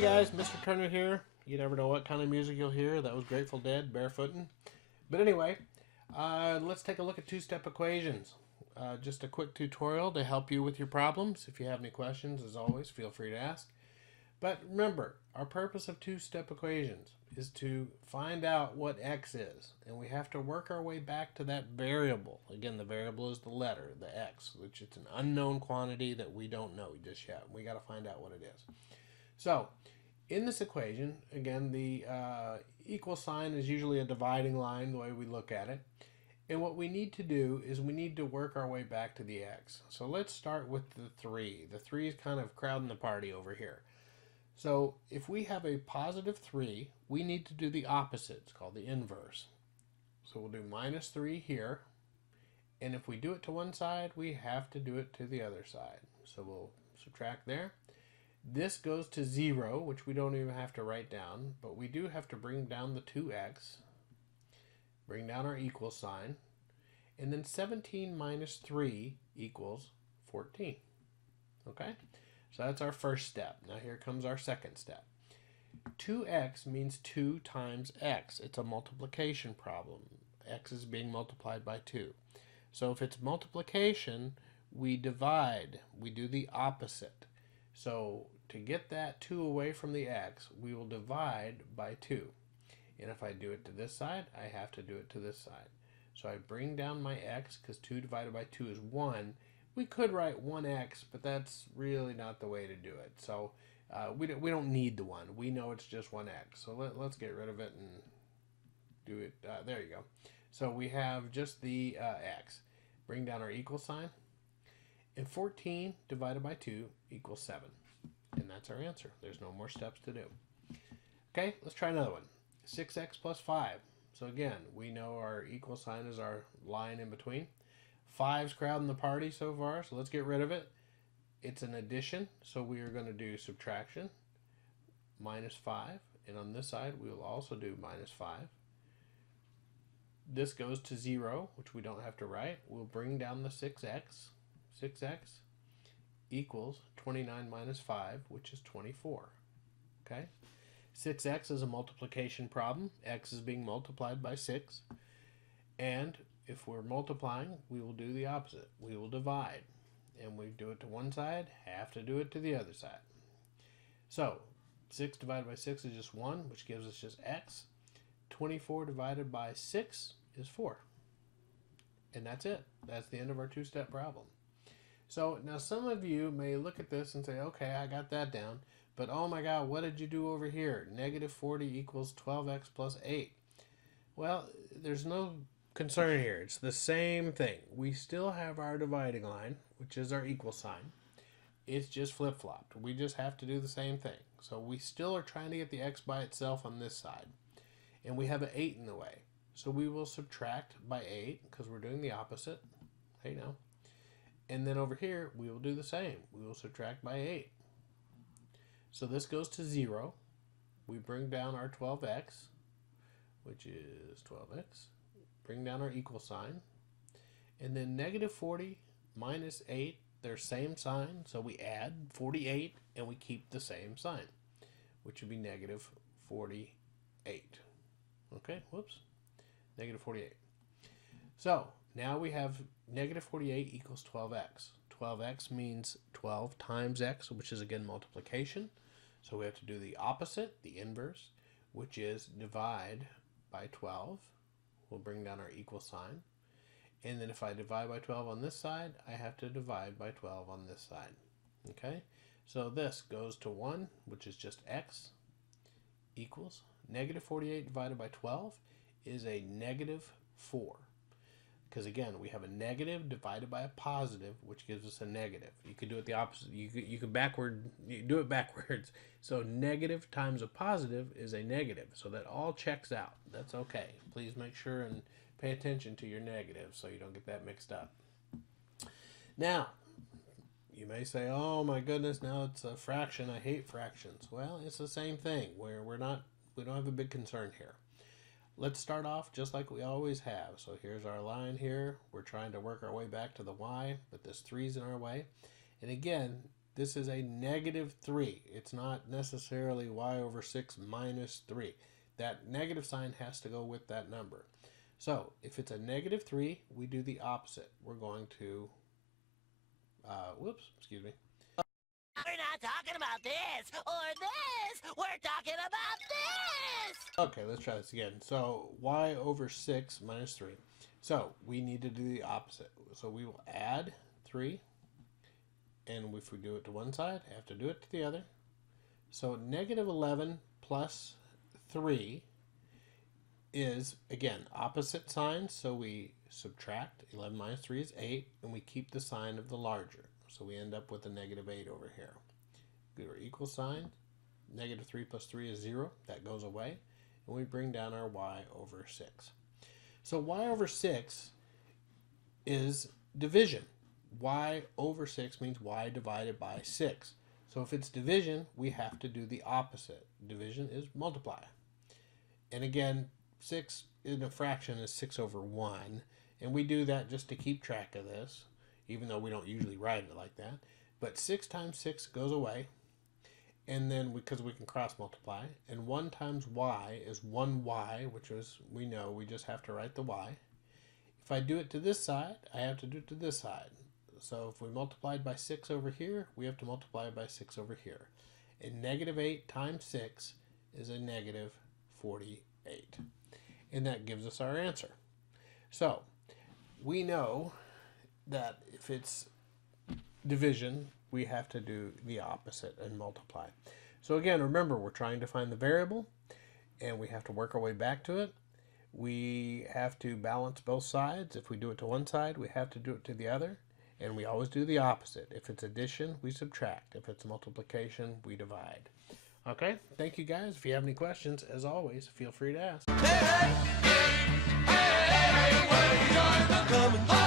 Hey guys, Mr. Turner here. You never know what kind of music you'll hear. That was Grateful Dead, Barefootin'. But anyway, let's take a look at two-step equations. Just a quick tutorial to help you with your problems. If you have any questions, as always, feel free to ask. But remember, our purpose of two-step equations is to find out what x is. And we have to work our way back to that variable. Again, the variable is the letter, the x, which is an unknown quantity that we don't know just yet. We got to find out what it is. So, in this equation, again, the equal sign is usually a dividing line the way we look at it. And what we need to do is we need to work our way back to the x. So let's start with the 3. The 3 is kind of crowding the party over here. So if we have a positive 3, we need to do the opposite. It's called the inverse. So we'll do minus 3 here. And if we do it to one side, we have to do it to the other side. So we'll subtract there. This goes to 0, which we don't even have to write down, but we do have to bring down the 2x, bring down our equal sign, and then 17 minus 3 equals 14. Okay? So that's our first step. Now here comes our second step. 2x means 2 times x. It's a multiplication problem. X is being multiplied by 2. So if it's multiplication, we divide. We do the opposite. So to get that 2 away from the x, we will divide by 2. And if I do it to this side, I have to do it to this side. So I bring down my x, because 2 divided by 2 is 1. We could write 1x, but that's really not the way to do it. So we don't need the 1. We know it's just 1x. So let's get rid of it and do it. There you go. So we have just the x. Bring down our equal sign. And 14 divided by 2 equals 7. And that's our answer. There's no more steps to do. Okay, let's try another one. 6x plus 5. So again, we know our equal sign is our line in between. 5's crowding the party so far, so let's get rid of it. It's an addition, so we are going to do subtraction. Minus 5. And on this side, we will also do minus 5. This goes to 0, which we don't have to write. We'll bring down the 6x. 6x equals 29 minus 5, which is 24. Okay? 6x is a multiplication problem. X is being multiplied by 6. And if we're multiplying, we will do the opposite. We will divide. And we do it to one side, have to do it to the other side. So 6 divided by 6 is just 1, which gives us just x. 24 divided by 6 is 4. And that's it. That's the end of our two-step problem. So now some of you may look at this and say, okay, I got that down, but oh my God, what did you do over here? Negative 40 equals 12x plus 8. Well, there's no concern here. It's the same thing. We still have our dividing line, which is our equal sign. It's just flip-flopped. We just have to do the same thing. So we still are trying to get the x by itself on this side. And we have an 8 in the way. So we will subtract by 8 because we're doing the opposite. Hey now. And then over here, we will do the same. We will subtract by 8. So this goes to 0. We bring down our 12x, which is 12x. Bring down our equal sign. And then negative 40 minus 8, they're same sign. So we add 48 and we keep the same sign, which would be negative 48. Okay, whoops. Negative 48. So now we have negative 48 equals 12x. 12x means 12 times x, which is again multiplication. So we have to do the opposite, the inverse, which is divide by 12. We'll bring down our equal sign. And then if I divide by 12 on this side, I have to divide by 12 on this side. Okay? So this goes to 1, which is just x, equals negative 48 divided by 12 is a negative 4. Because again, we have a negative divided by a positive, which gives us a negative. You could do it the opposite. You do it backwards. So negative times a positive is a negative. So that all checks out. That's okay. Please make sure and pay attention to your negatives so you don't get that mixed up. Now, you may say, oh my goodness, now it's a fraction. I hate fractions. Well, it's the same thing where we don't have a big concern here. Let's start off just like we always have. So here's our line here. We're trying to work our way back to the y, but this 3's in our way. And again, This is a negative 3. It's not necessarily y over 6 minus 3. That negative sign has to go with that number. So if it's a negative 3, we do the opposite. We're going to, excuse me. We're not talking about this or this. We're talking about this. Okay, let's try this again. So y over 6 minus 3. So we need to do the opposite. So we will add 3. And if we do it to one side, I have to do it to the other. So negative 11 plus 3 is, again, opposite signs. So we subtract. 11 minus 3 is 8. And we keep the sign of the larger. So we end up with a negative 8 over here. Do our equal sign. Negative 3 plus 3 is 0. That goes away. And we bring down our y over 6. So y over 6 is division. Y over 6 means y divided by 6. So if it's division, we have to do the opposite. Division is multiply. And again, 6 in a fraction is 6 over 1. And we do that just to keep track of this, even though we don't usually write it like that. But 6 times 6 goes away. And then because we can cross multiply. And 1 times y is 1y, which is, we know, we just have to write the y. If I do it to this side, I have to do it to this side. So if we multiplied by 6 over here, we have to multiply by 6 over here. And negative 8 times 6 is a negative 48. And that gives us our answer. So we know that if it's division, we have to do the opposite and multiply. So again, remember, we're trying to find the variable, and we have to work our way back to it. We have to balance both sides. If we do it to one side, we have to do it to the other. And we always do the opposite. If it's addition, we subtract. If it's multiplication, we divide. Okay, thank you guys. If you have any questions, as always, feel free to ask. Hey, hey, hey, hey, hey, where you going?